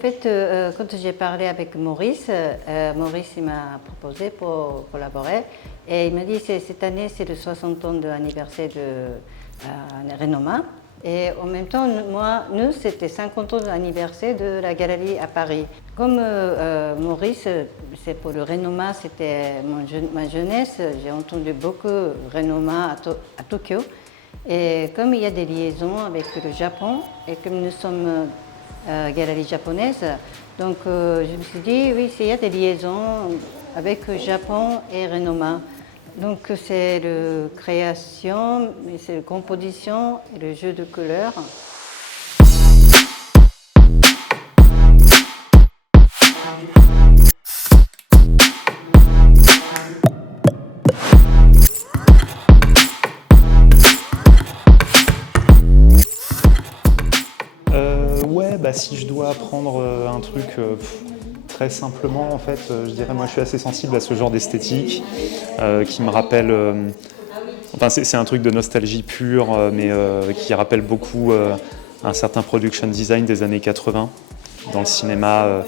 fait, quand j'ai parlé avec Maurice, Maurice il m'a proposé pour collaborer et il m'a dit que cette année c'est le 60 ans de l'anniversaire de Renoma et en même temps nous c'était 50 ans de l'anniversaire de la galerie à Paris. Comme Maurice c'est pour le Renoma, c'était ma jeunesse, j'ai entendu beaucoup Renoma à Tokyo et comme il y a des liaisons avec le Japon et comme nous sommes galerie japonaise. Donc je me suis dit, oui, il y a des liaisons avec le Japon et Renoma. Donc c'est la création, c'est la composition et le jeu de couleurs. Ouais, bah, si je dois apprendre un truc très simplement, en fait, je dirais, moi je suis assez sensible à ce genre d'esthétique qui me rappelle, enfin c'est un truc de nostalgie pure, mais qui rappelle beaucoup un certain production design des années 80 dans le cinéma.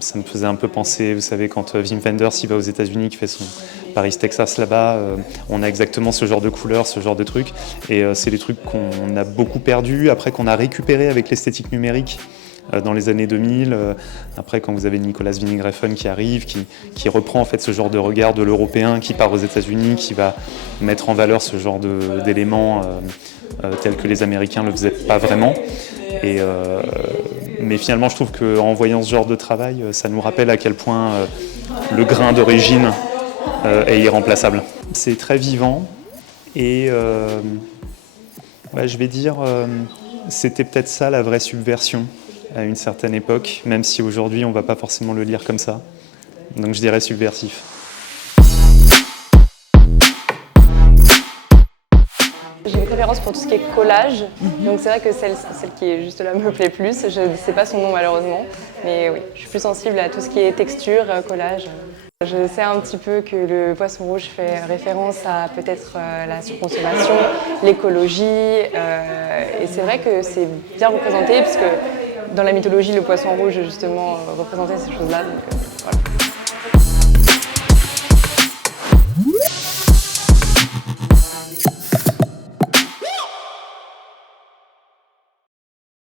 Ça me faisait un peu penser, vous savez, quand Wim Wenders il va aux États-Unis, qui fait son Paris-Texas là-bas, on a exactement ce genre de couleurs, ce genre de trucs. Et c'est des trucs qu'on a beaucoup perdus, après qu'on a récupéré avec l'esthétique numérique dans les années 2000. Après, quand vous avez Nicolas Winding Refn qui arrive, qui reprend en fait ce genre de regard de l'Européen, qui part aux États-Unis, qui va mettre en valeur ce genre d'éléments tels que les Américains ne le faisaient pas vraiment. Mais finalement, je trouve qu'en voyant ce genre de travail, ça nous rappelle à quel point le grain d'origine est irremplaçable. C'est très vivant et ouais, je vais dire, c'était peut-être ça la vraie subversion à une certaine époque, même si aujourd'hui on ne va pas forcément le lire comme ça. Donc je dirais subversif. J'ai une préférence pour tout ce qui est collage, donc c'est vrai que celle qui est juste là me plaît plus. Je ne sais pas son nom malheureusement, mais oui, je suis plus sensible à tout ce qui est texture, collage. Je sais un petit peu que le poisson rouge fait référence à peut-être la surconsommation, l'écologie, et c'est vrai que c'est bien représenté, puisque dans la mythologie, le poisson rouge justement représentait ces choses-là. Donc, voilà.